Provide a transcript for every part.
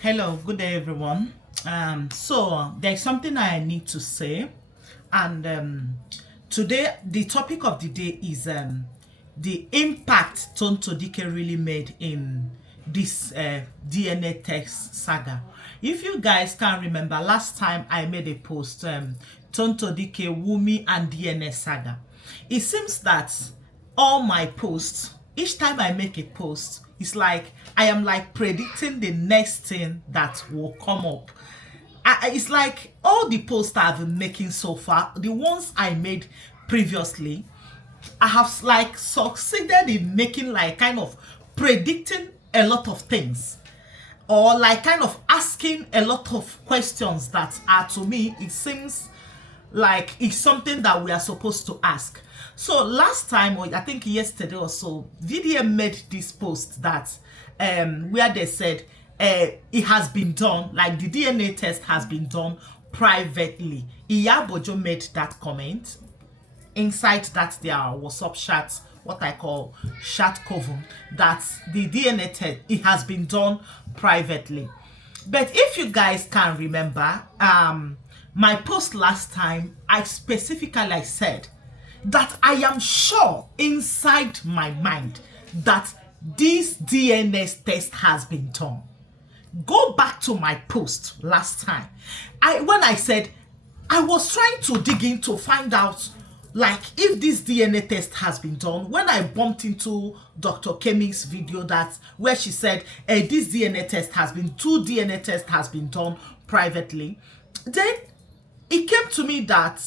Hello, good day everyone. So there's something I need to say, and today the topic of the day is the impact Tonto Dikeh really made in this DNA test saga. If you guys can remember, last time I made a post, Tonto Dikeh, WUMI and DNA saga. It seems that all my posts, each time I make a post, it's like I am like predicting the next thing that will come up. It's like all the posts I've been making so far, the ones I made previously, I have like succeeded in making like kind of predicting a lot of things, or like kind of asking a lot of questions that are, to me, it seems like it's something that we are supposed to ask. So last time, or I think yesterday or so, VDM made this post that where they said it has been done, like the DNA test has been done privately. Iyabojo made that comment. Inside that there was WhatsApp chat, what I call chat coven, that the DNA test, it has been done privately. But if you guys can remember, my post last time, I specifically said that I am sure inside my mind that this DNA test has been done. Go back to my post last time. When I said I was trying to dig in to find out like if this DNA test has been done, when I bumped into Dr. Kemi's video where she said this DNA test has been, 2 DNA tests has been done privately, then it came to me that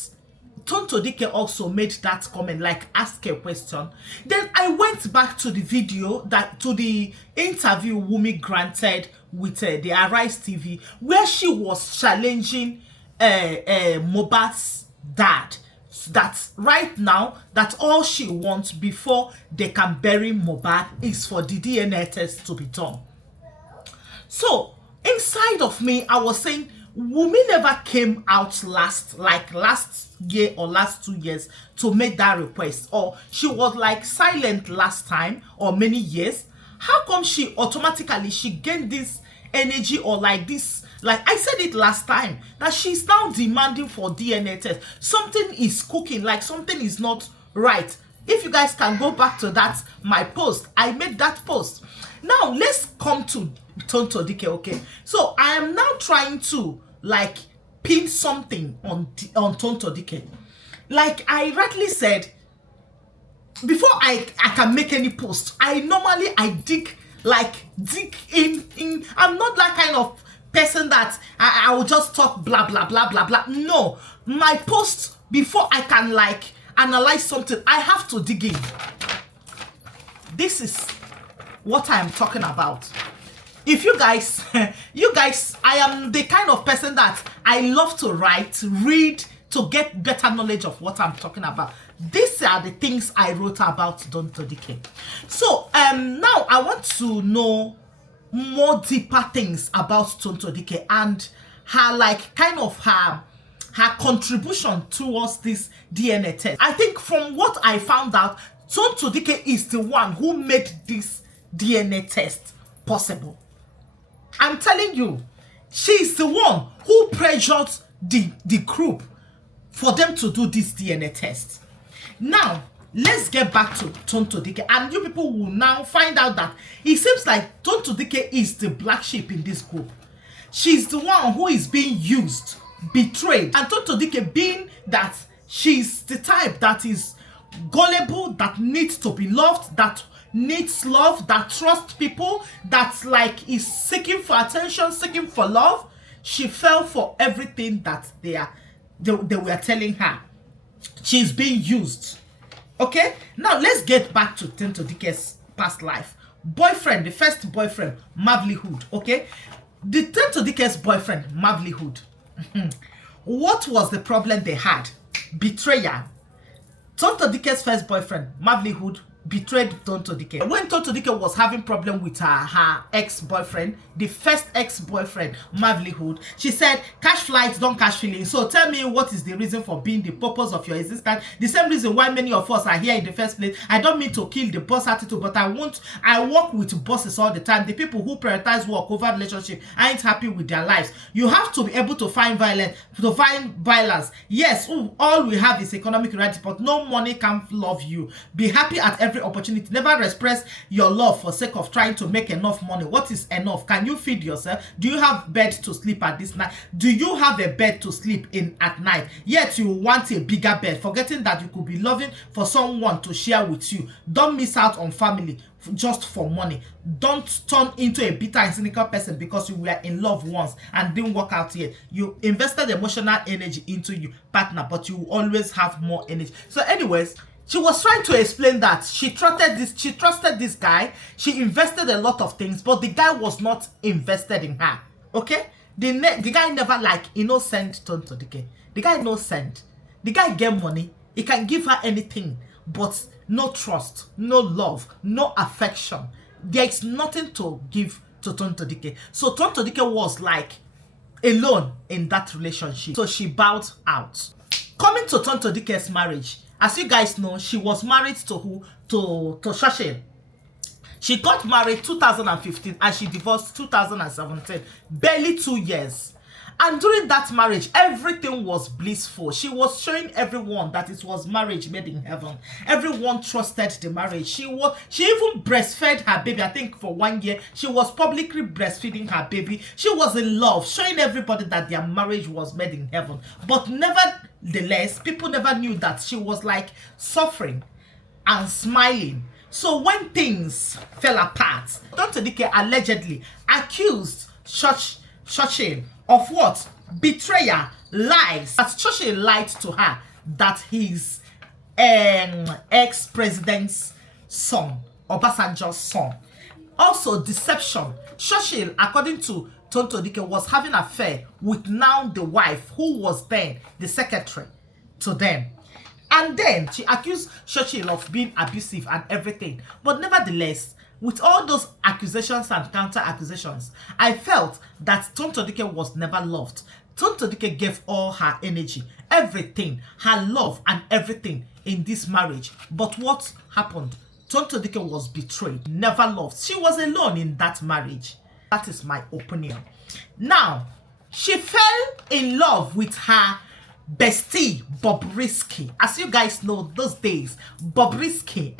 Tonto Dikeh also made that comment, like ask a question. Then I went back to the video, to the interview WUMI granted with the Arise TV, where she was challenging Mohbad's dad, that right now that all she wants before they can bury Mohbad is for the DNA test to be done. So inside of me, I was saying WUMI never came out last year or last 2 years to make that request, or she was like silent last time or many years. How come she automatically gained this energy, or like this, like I said it last time, that she's now demanding for DNA test? Something is cooking, like something is not right. If you guys can go back to that, my post, I made that post. Now let's come to Tonto Dikeh, okay? So I am now trying to like pin something on Tonto Dikeh. Like I rightly said, before I can make any post, I dig in. I'm not that kind of person that I will just talk blah blah blah blah blah. No, my post, before I can like analyze something, I have to dig in. This is what I am talking about. If you guys, I am the kind of person that I love to write, read, to get better knowledge of what I'm talking about. These are the things I wrote about Tonto Dikeh. So now I want to know more deeper things about Tonto Dikeh and her like kind of her contribution towards this DNA test. I think from what I found out, Tonto Dikeh is the one who made this DNA test possible. I'm telling you, she's the one who pressured the group for them to do this DNA test. Now, let's get back to Tonto Dikeh, and you people will now find out that it seems like Tonto Dikeh is the black sheep in this group. She's the one who is being used, betrayed, and Tonto Dikeh, being that she's the type that is gullible, that needs to be loved, that needs love, that trusts people, that like is seeking for attention, seeking for love. She fell for everything that they were telling her. She's being used. Okay, now let's get back to Tonto Dikeh's past life. Boyfriend, the first boyfriend, Mavlihood. Okay, the Tonto Dikeh's boyfriend, Mavlihood. What was the problem they had? Betrayal. Tonto Dikeh's first boyfriend, Mavlihood, betrayed Tonto Dikeh. When Tonto Dikeh was having problem with her ex-boyfriend, the first ex-boyfriend, Mavlihood, she said, cash flights, don't cash feelings. So tell me, what is the reason for being, the purpose of your existence? The same reason why many of us are here in the first place. I don't mean to kill the boss attitude, but I work with bosses all the time. The people who prioritize work over relationship aren't happy with their lives. You have to be able to find balance. Yes, all we have is economic reality, but no money can love you. Be happy at every opportunity. Never express your love for sake of trying to make enough money. What is enough? Can you feed yourself? Do you have bed to sleep at this night? Do you have a bed to sleep in at night? Yet you want a bigger bed, forgetting that you could be loving for someone to share with you. Don't miss out on family just for money. Don't turn into a bitter and cynical person because you were in love once and didn't work out yet. You invested emotional energy into your partner, but you always have more energy. So anyways, she was trying to explain that she trusted this guy. She invested a lot of things, but the guy was not invested in her. Okay? The guy never sent Tonto Dikeh. The guy no send. The guy get money. He can give her anything, but no trust, no love, no affection. There is nothing to give to Tonto Dikeh. So Tonto Dikeh was like alone in that relationship. So she bowed out. Coming to Tonto Dikeh's marriage, as you guys know, she was married to who? To Shoshil. She got married 2015 and she divorced 2017. Barely 2 years. And during that marriage, everything was blissful. She was showing everyone that it was marriage made in heaven. Everyone trusted the marriage. She even breastfed her baby. I think for 1 year, she was publicly breastfeeding her baby. She was in love, showing everybody that their marriage was made in heaven. But nevertheless, people never knew that she was like suffering and smiling. So when things fell apart, Tonto Dikeh allegedly accused Shoshil of what? Betrayal, lies. That Shoshil lied to her that his ex-president's son, Obasanjo's son. Also deception. Shoshil, according to Tonto Dikeh, was having an affair with now the wife, who was then the secretary to them. And then she accused Shoshil of being abusive and everything. But nevertheless, with all those accusations and counter accusations, I felt that Tonto Dikeh was never loved. Tonto Dikeh gave all her energy, everything, her love and everything in this marriage. But what happened? Tonto Dikeh was betrayed, never loved. She was alone in that marriage. That is my opinion. Now, she fell in love with her bestie, Bobrisky. As you guys know, those days, Bobrisky,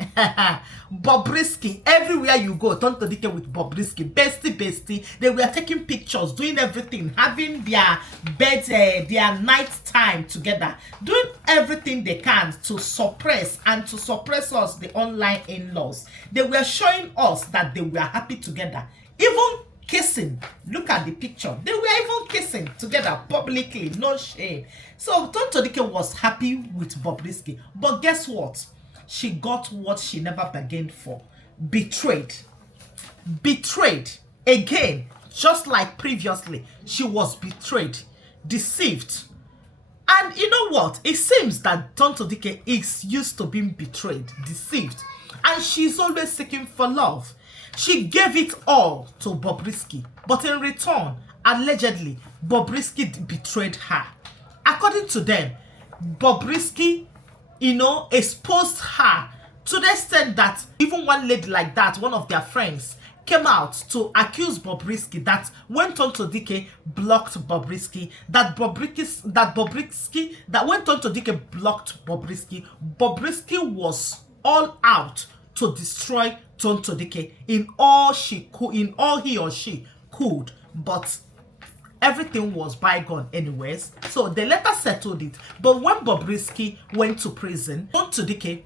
Bobrisky, everywhere you go, Tonto Dikeh with Bobrisky, bestie, they were taking pictures, doing everything, having their bed, their night time together, doing everything they can to suppress us, the online in-laws. They were showing us that they were happy together, even kissing. Look at the picture. They were even kissing together publicly, no shame. So Tonto Dikeh was happy with Bobrisky. But guess what? She got what she never bargained for. Betrayed. Betrayed. Again, just like previously, she was betrayed, deceived. And you know what? It seems that Tonto Dikeh is used to being betrayed, deceived. And she's always seeking for love. She gave it all to Bobrisky, but in return, allegedly, Bobrisky betrayed her. According to them, Bobrisky, exposed her to the extent that even one lady like that, one of their friends, came out to accuse Bobrisky that when Tonto Dikeh blocked Bobrisky, that when Tonto Dikeh blocked Bobrisky, Bobrisky was all out to destroy Tonto Dikeh in all he or she could, but everything was bygone anyways. So they later settled it. But when Bobrisky went to prison, Tonto Dikeh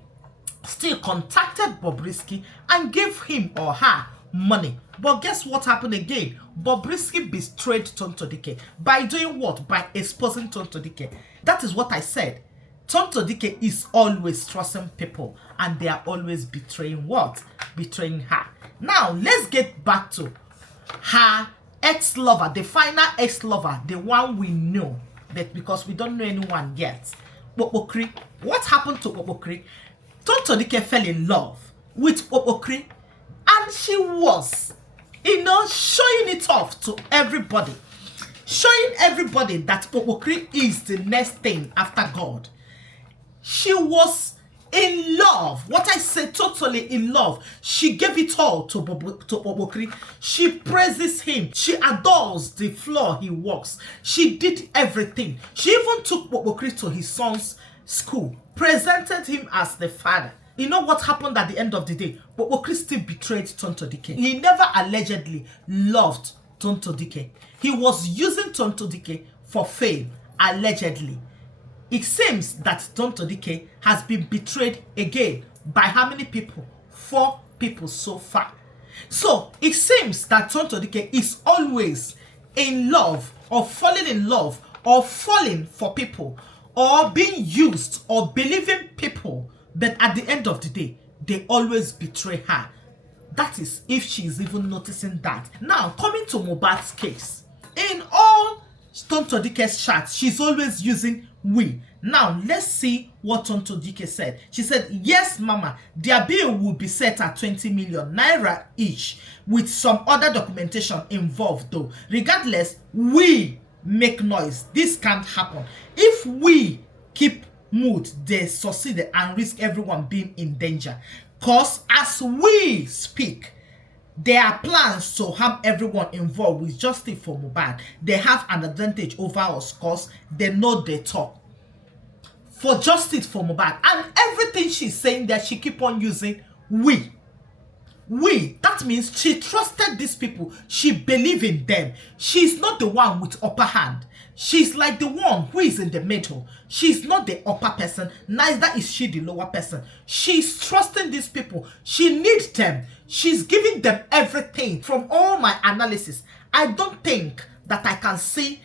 still contacted Bobrisky and gave him or her money. But guess what happened again? Bobrisky betrayed Tonto Dikeh by doing what? By exposing Tonto Dikeh. That is what I said. Tonto Dikeh is always trusting people and they are always betraying what? Betraying her. Now, let's get back to her ex-lover, the final ex-lover, the one we know, but because we don't know anyone yet. What happened to Bobokri? Tonto Dikeh fell in love with Obokri, and she was, showing it off to everybody, showing everybody that Obokri is the next thing after God. She was in love. What I say, totally in love. She gave it all to Obokri. She praises him. She adores the floor he walks. She did everything. She even took Obokri to his son's school, presented him as the father. You know what happened at the end of the day? Obokri still betrayed Tonto Dikeh. He never allegedly loved Tonto Dikeh. He was using Tonto Dikeh for fame, allegedly. It seems that Tonto Dikeh has been betrayed again by how many people? 4 people so far. So it seems that Tonto Dikeh is always in love, or falling in love, or falling for people, or being used, or believing people, but at the end of the day, they always betray her. That is if she is even noticing that. Now, coming to Mohbad's case, in all Tonto Dikeh's chats, she's always using we. Now, let's see what Tonto Dikeh said. She said, yes, mama, their bill will be set at 20 million naira each, with some other documentation involved though. Regardless, we make noise. This can't happen. If we keep mood, they succeed and risk everyone being in danger. Cause as we speak, there are plans to harm everyone involved with justice for Mohbad. They have an advantage over us cause they know they talk. For justice for Mohbad. And everything she's saying that she keep on using we. We. That means she trusted these people. She believed in them. She's not the one with upper hand. She's like the one who is in the middle. She's not the upper person. Neither is she the lower person. She's trusting these people. She needs them. She's giving them everything. From all my analysis, I don't think that I can see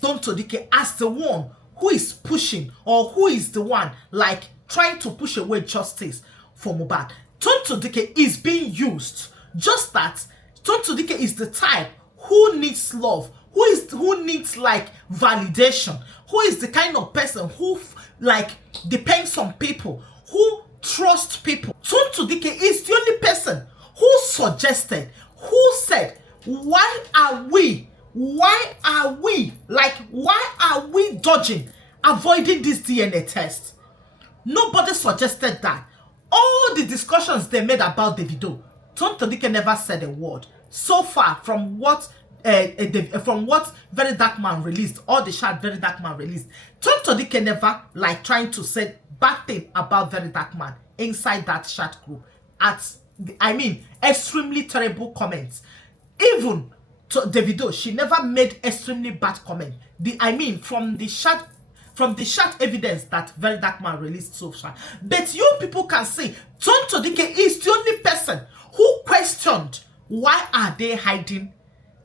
Tonto Dikeh as the one who is pushing, or who is the one like trying to push away justice for Mohbad. Tonto Dikeh is being used. Just that Tonto Dikeh is the type who needs love, who needs like validation, who is the kind of person who like depends on people, who trusts people. Tonto Dikeh is the only person who suggested, who said, why are we dodging, avoiding this DNA test? Nobody suggested that. All the discussions they made about the video, Tonto Dikeh never said a word. So far, from what Very Dark Man released, all the chat Very Dark Man released, Tonto Dikeh never like trying to say bad thing about Very Dark Man inside that chat group. Extremely terrible comments. Even to the video, she never made extremely bad comment. From the chat evidence that Very Dark Man released so far. But you people can see Tonto Dikeh is the only person who questioned why are they hiding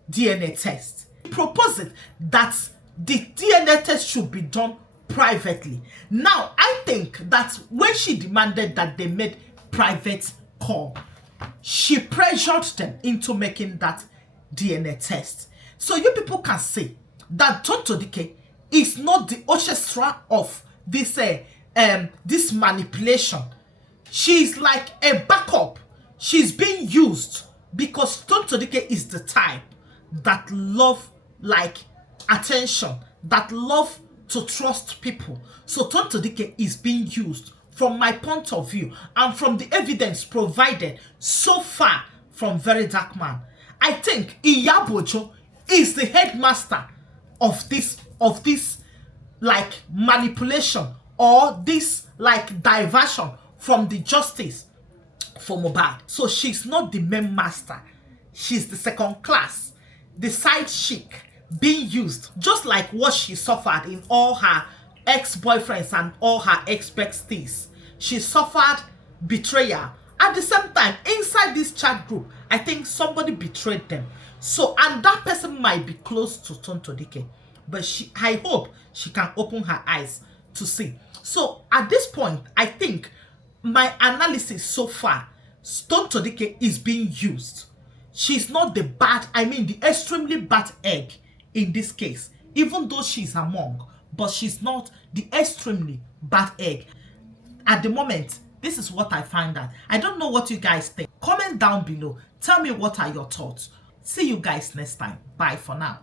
DNA test. He proposed that the DNA test should be done privately. Now, I think that when she demanded that they made private call, she pressured them into making that DNA test. So you people can see that Tonto Dikeh is not the orchestra of this this manipulation. She's like a backup. She's being used because Tonto Dikeh is the type that love like attention, that love to trust people. So Tonto Dikeh is being used from my point of view and from the evidence provided so far from Very Dark Man. I think Iyabojo is the headmaster of this like manipulation, or this like diversion from the justice for Mohbad. So she's not the main master. She's the second class, the side chick being used, just like what she suffered in all her ex-boyfriends and all her ex-besties. She suffered betrayal. At the same time, inside this chat group, I think somebody betrayed them. So, and that person might be close to Tonto Dikeh, but I hope she can open her eyes to see. So, at this point, I think my analysis so far, Tonto Dikeh is being used. She's not the the extremely bad egg in this case, even though she's among, but she's not the extremely bad egg. At the moment, This is what I find out. I don't know what you guys think. Comment down below. Tell me what are your thoughts. See you guys next time. Bye for now.